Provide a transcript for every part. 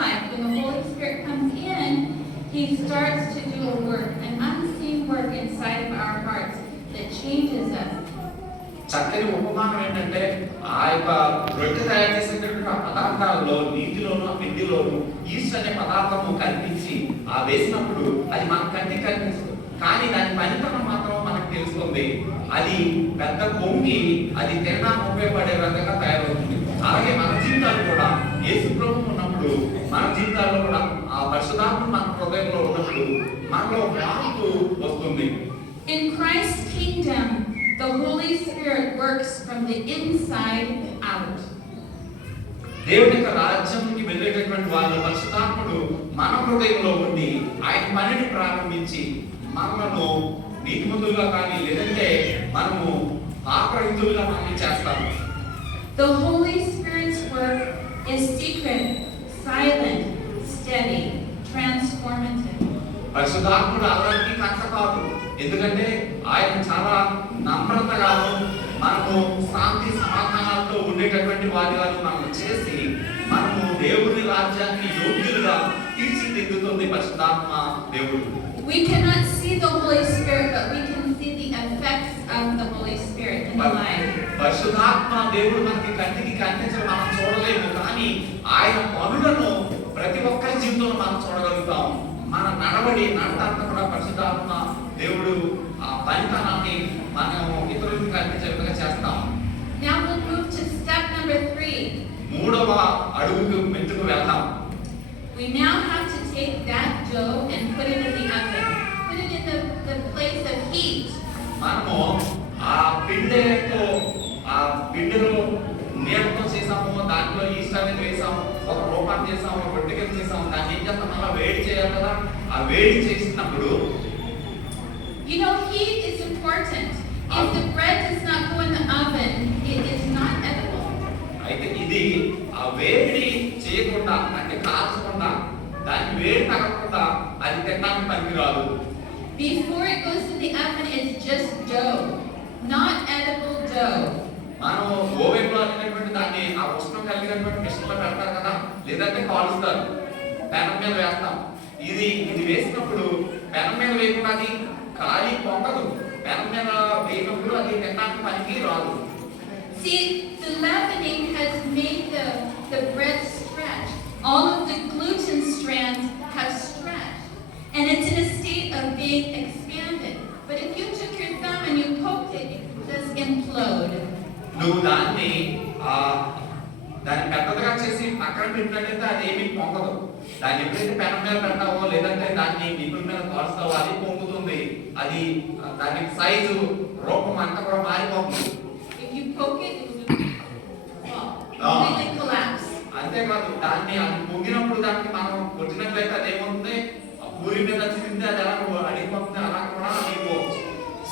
life, when the Holy Spirit comes in, He starts to do a work, an unseen work inside of our hearts that changes us. చక్కని ఉపమానం ఏంటంటే ఆ యొక్క రొట్టె తయారు చేసేటటువంటి పదార్థాలలో నీటిలోను పిండిలోను ఈస్ట్ అనే పదార్థము కనిపించి ఆ వేసినప్పుడు అది మన కంటికి కనిపిస్తుంది, కానీ దాని పనితనం మాత్రం మనకు తెలుస్తుంది. అది పెద్ద పొంగి అది తినడానికి ఉపయోగపడే విధంగా తయారవుతుంది. అలాగే మన జీవితాలు కూడా యేసు ప్రభువు ఉన్నప్పుడు మన జీవితాల్లో కూడా ఆ పరిశుద్ధాత్మ మన హృదయంలో ఉన్నప్పుడు మనలో మార్పు వస్తుంది. In Christ's kingdom, the Holy Spirit works from the inside out. దేవుని యొక్క రాజ్యానికి వెళ్ళేటటువంటి వాళ్ళ పరిశుద్ధాత్ముడు మన హృదయంలో ఉండి ఆయన పనిని ప్రారంభించి మనలను నీతిమంతులుగా కానీ లేదంటే మనము పాపరహితులుగా మనం చేస్తాము. The Holy Spirit's work is secret, silent, steady, transformative. పరిశుద్ధాత్ముడు అందరికీ కంట కాదు, ఎందుకంటే ఆయన చాలా నమ్రతగాను మనము శాంతి సమాధానాలతో ఉండేటటువంటి వారిగాను మనం చేసి మనము దేవుని రాజ్యానికి యోగ్యులుగా తీర్చిదిద్దుతుంది పరిశుద్ధాత్మ దేవుడు. We cannot see the Holy Spirit, but we can see the effects of the Holy Spirit in our life. పరిశుద్ధాత్మ దేవుడు మనకి కంటికి కనిపించడం మనం చూడలేము, కానీ ఆయన పనులను ప్రతి ఒక్కరి జీవితంలో మనం చూడగలుగుతాం. మన నడతంతా కూడా పరిశుద్ధాత్మ దేవుడు ఆ పనితనాన్ని మనం ఇతరులకు కనిపించే విధంగా చేస్తాం. Now we'll move to step number 3. మూడవ అడుగుకు మెట్టుకు వెళ్దాం. We now have to take that dough and put it in the oven. Put it in the place of heat. మనము ఆ పిండిలో నీళ్ళతో చేసాము, దాంట్లో ఈస్ట్ అనేది వేసాము, ఒక రూపాన్ని చేసాము, ఒక రొట్టెకి చేసాము, దాన్ని ఏం చేస్తాం, అలా వేడి చేయాలి కదా. ఆ వేడి చేసినప్పుడు You know, heat is important. If the bread does not go in the oven, it is not edible. అయితే ఇది ఆ వేడి చేయకుండా అంటే కాల్చకుండా దాన్ని వేడి తగలకుండా అది తినడానికి పనికిరాదు. Before it goes in the oven, it's just dough, not edible dough. మనం ఓవెన్లో అనేటువంటి దాన్ని ఆ ఉష్ణం కలిగినటువంటి మిషన్లో పెడతారు కదా, లేదంటే కాలుస్తారు, పెనం మీద వేస్తాం. ఇది వేసినప్పుడు పెనం మీద వేయకుండా అది కాలి పొంగదు, పెనం మీద వేసినప్పుడు అది తినడానికి పనికి రాదు. See, the leavening has made the bread stretch. All of the gluten strands have stretched, and it's in a state of being expanded. But if you took your thumb and you poked it, it would just implode. నువ్వు దాన్ని పెద్దదిగా చేసి పక్కన పెట్టినట్టయితే అది ఏమీ పొంగదు. దాన్ని ఎప్పుడైతే పెనం మీద పెడతావో లేదంటే దాన్ని నిప్పుల మీద కాల్స్తావో అది పొంగుతుంది. అది దాని సైజు రూపం అంతా కూడా మారిపోతుంది. If you poke it, it will completely collapse. అంతేకాదు దాన్ని అది పొంగినప్పుడు దానికి మనం కొట్టినట్లయితే అది ఏమవుతుంది, పూరి మీద చిరిగితే అది ఎలా అడిగిపోతుంది, అలా కూడా అడిగిపోవచ్చు.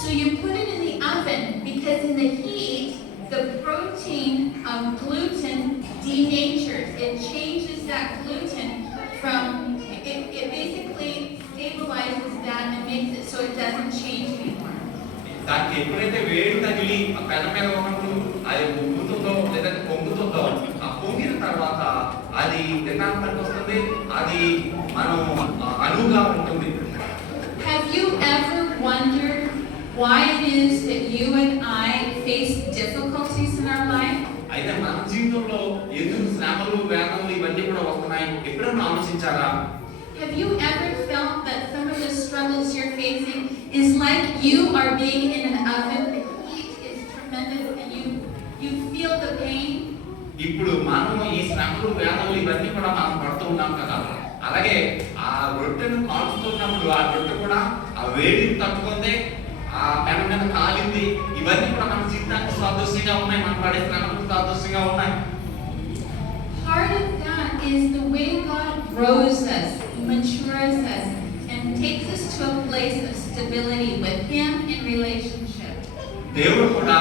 So you put it in the oven because in the heat, the protein of gluten denatures. It changes that gluten from, it basically stabilizes that and makes it so it doesn't change anymore. దానికి ఎప్పుడైతే వేడి తగిలి ఆ పెనం మీద ఉన్నప్పుడు అది ఉబ్బుతుందో లేదంటే పొంగుతుందో, ఆ పొంగిన తర్వాత అది తినడానికి వస్తుంది, అది మనం అనువుగా ఉంటుంది. Have you ever wondered why it is that you and I face difficulties in our life? అయితే మన జీవితంలో ఎందుకు శ్రమలు వేదనలు ఇవన్నీ కూడా వస్తున్నాయి ఎప్పుడైనా ఆలోచించారా? Have you ever felt that some of the struggles you're facing is like you are being in an oven? The heat is tremendous and you feel the pain. ఇప్పుడు మనము ఈ శ్రమలు వేదనలు ఇవన్నీ కూడా మనం పడుతూ ఉన్నాం కదా, అలాగే ఆ రొట్టెను కాల్చుతున్నప్పుడు ఆ రొట్టె కూడా ఆ వేడిని తట్టుకుంది, ఆ పెనం మీద కాలింది, ఇవన్నీ కూడా మన జీవితానికి సాదృశ్యంగా ఉన్నాయి, మన పడే శ్రమలకు సాదృశ్యంగా ఉన్నాయి. Part of that is the way God grows us, matures us, and takes us to a place of stability with Him in relationship. దేవుడు కూడా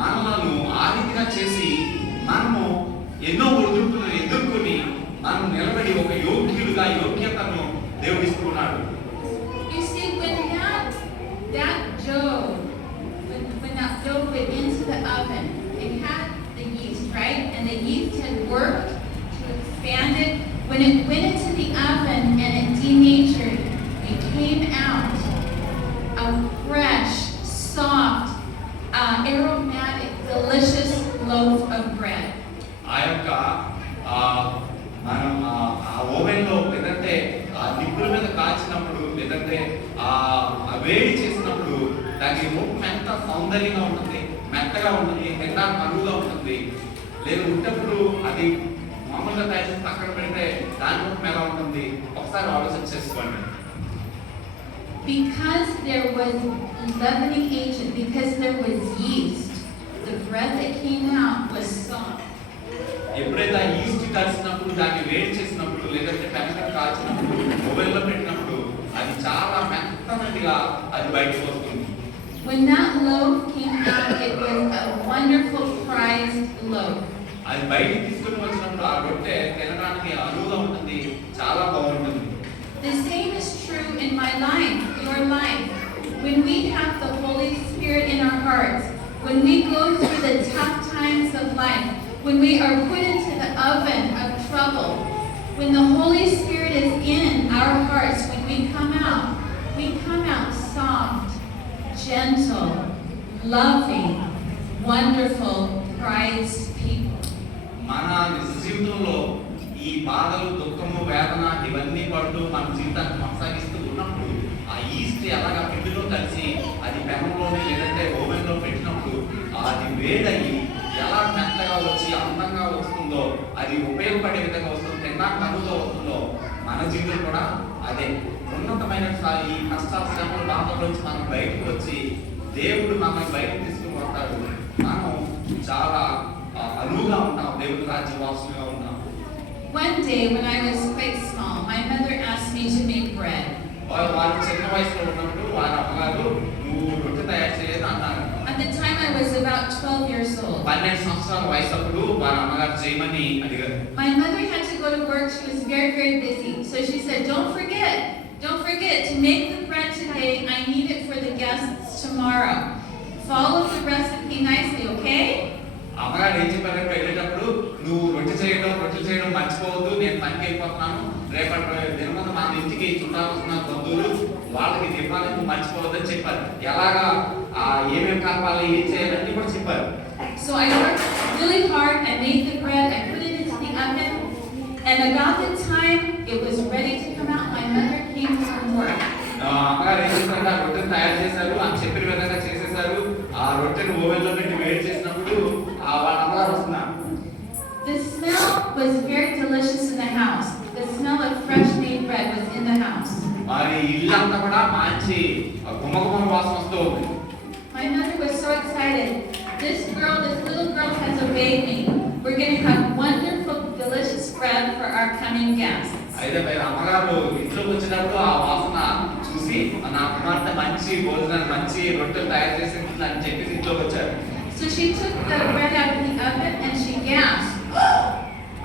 మనలను ఆ రీతిగా చేసి మనము ఎన్నో ఒడిదుడుకులను ఎదుర్కొని మనం నిలబడి ఒక యోగ్యులుగా యోగ్యతను దేవుడు ఇస్తున్నాడు. You see, when that dough, when that dough went into the oven, it had the yeast, right? And the yeast had worked to expand it When it went into the oven and it denatured, it came out a fresh, soft, aromatic, delicious loaf of bread. ఆ యొక్క మనం ఆ ఓవెన్లో లేదంటే ఆ నిప్పుల మీద కాల్చినప్పుడు లేదంటే ఆ వేడి చేసినప్పుడు దాని రూపం ఎంత సౌందర్యంగా ఉంటుంది, మెత్తగా ఉంటుంది, ఎంత మరుగుగా ఉంటుంది. లేదు ఉన్నప్పుడు అది మామూలుగా తయారు చేసి పక్కన పెడితే దాని రూపం ఎలా ఉంటుంది ఒకసారి ఆలోచన చేసుకోండి. Because there was leavening agent, because there was yeast, the bread that came out was soft. ఎప్పుడైతే ఆ ఈస్ట్ కలిసినప్పుడు దాన్ని వేడి చేసినప్పుడు లేదంటే పెంక కాల్చినప్పుడు ఓవెన్లో పెట్టినప్పుడు అది చాలా మెత్తనదిగా అది బయటకు వస్తుంది. When that loaf came out, it was a wonderful prized loaf. అది బయటికి తీసుకుని వచ్చినప్పుడు ఆ రొట్టె తినడానికి అనువుగా ఉంటుంది, చాలా బాగుంటుంది. The same is true in my life, your life. When we have the Holy Spirit in our hearts, when we go through the tough times of life, when we are put into the oven of trouble, when the Holy Spirit is in our hearts, when we come out soft, gentle, loving, wonderful, prized people. మన నిజ జీవితంలో ఈ బాధలు, దుఃఖము, వేదన ఇవన్నీ పడుతూ మన జీవితాన్ని కొనసాగిస్తూ ఉన్నప్పుడు ఆ ఈస్ట్ ఎలాగా పిండిలో కలిసి అది పెనంలోనే లేదంటే ఓవెన్లో పెట్టినప్పుడు అది వేడయి ఎలా మెత్తగా వచ్చి అందంగా వస్తుందో, అది ఉపయోగపడే విధంగా వస్తుంది, తిన్నాక అనువుగా వస్తుందో మన జీవితం కూడా అదే ఉన్నతమైన ఈ కష్టాల శ్రమల బాధల నుంచి మనం బయటకు వచ్చి దేవుడు మనల్ని బయటకు తీసుకుని వస్తాడు. మనం చాలా అనువుగా ఉంటాం, దేవుడి రాజ్యవాసులుగా ఉంటాం. One day when I was quite small, my mother asked me to make bread. వారు చిన్న వయసులో ఉన్నప్పుడు వారి అమ్మగారు నువ్వు రొట్టె తయారు చేయలేదు అన్నారు. At the time I was about 12 years old. 12 సంవత్సరాల వయసప్పుడు వారి అమ్మగారు చేయమని అడిగారు. My mother had to go to work. She was very, very busy. So she said, don't forget to make the bread today. I need it for the guests tomorrow. Follow the recipe nicely, okay? అమ్మగారు ఏం చెప్పారంటే వెళ్ళేటప్పుడు నువ్వు రొట్టె చేయడం మర్చిపోవద్దు, నేను పనికి వెళ్ళిపోతున్నాను, రేపటి దినమంతా మన ఇంటికి చుట్టాలు వస్తున్నారు బంధువులు, వాళ్ళకి ఇవ్వాలి, నువ్వు మర్చిపోవద్దని చెప్పారు. ఎలాగా ఏమేమి కలపాలి, ఏం చేయాలని కూడా చెప్పారు. So I worked really hard. I made the bread. I put it into the oven. And about the time it was ready to come out, my mother came from work. అమ్మగారు ఏం చేశారు, ఆ రొట్టెను తయారు చేశారు, అని చెప్పిన విధంగా చేసేసారు. ఆ రొట్టెను ఓవెన్లో పెట్టి వేడి చేసినప్పుడు వాళ్ళ అమ్మగారు వస్తున్నారు. The smell was very delicious in the house. The smell of fresh made bread was in the house. మరి ఇల్లంతా కూడా మంచి గుమగుమ వాసన వస్తూ ఉంది. My mother was so excited. This little girl has obeyed me. We're going to have wonderful, delicious bread for our coming guests. అయితే అమ్మగారు ఇంట్లోకి వచ్చినప్పుడు ఆ వాసన చూసి నా కుమార్తె మంచి భోజనాలు, మంచి రొట్టెలు తయారు చేసింది అని చెప్పేసి ఇంట్లోకి వచ్చారు. So she took the bread out of the oven and she gasped.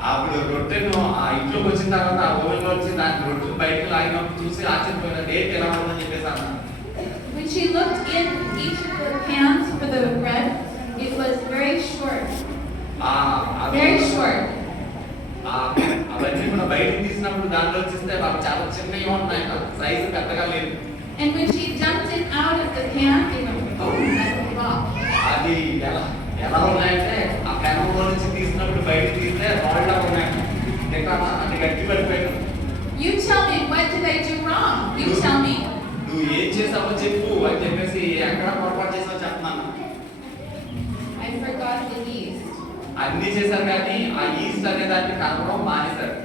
అప్పుడు రొట్టెను ఆ ఇంట్లోకి వచ్చిన తర్వాత ఆ ఓవెన్లో వచ్చి దాని రొట్టెలు బయటకు లాగినప్పుడు చూసి ఆశ్చర్యపోయిన డేట్ ఎలా ఉందని చెప్పేసి అన్నారు. When she looked in each of the pans for the bread, it was very short. Very short. అవన్నీ కూడా బయటకు తీసినప్పుడు దాంట్లో చూస్తే వాళ్ళు చాలా చిన్నగా ఉన్నాయి, సైజు పెద్దగా లేదు. And when she dumped it out of the pan, it went boom like a rock. అది ఎలా ఉన్నాయంటే ఆ పెనంలో నుంచి తీసినప్పుడు బయటకు తీస్తే రాళ్ళ ఉన్నాయి, అది గట్టి పడిపోయాడు. You tell me, what did I do wrong? You tell me. నువ్వు ఏం చేసావో చెప్పు అని చెప్పేసి ఎక్కడ పొరపాటు చేసావో చెప్పమన్నా. I forgot the yeast. అన్ని చేశారు కానీ ఆ ఈస్ట్ అనే దాన్ని కలపడం మానేశారు.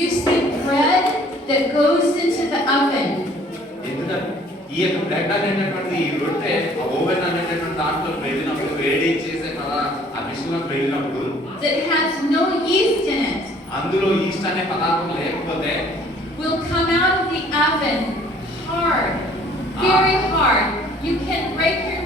You see, bread that goes into the oven. ఎందుకంటే ఈ యొక్క బ్రెడ్ అనేటటువంటి ఈ రొట్టె ఆ ఓవెన్ అనేటటువంటి దాంట్లో వెళ్ళినప్పుడు వేడి చేసే కదా ఆ మిషన్లో వెళ్ళినప్పుడు that has no yeast in it అందులో ఈస్ట్ అనే పదార్థం లేకపోతే will come out of the oven hard, very hard. You can break your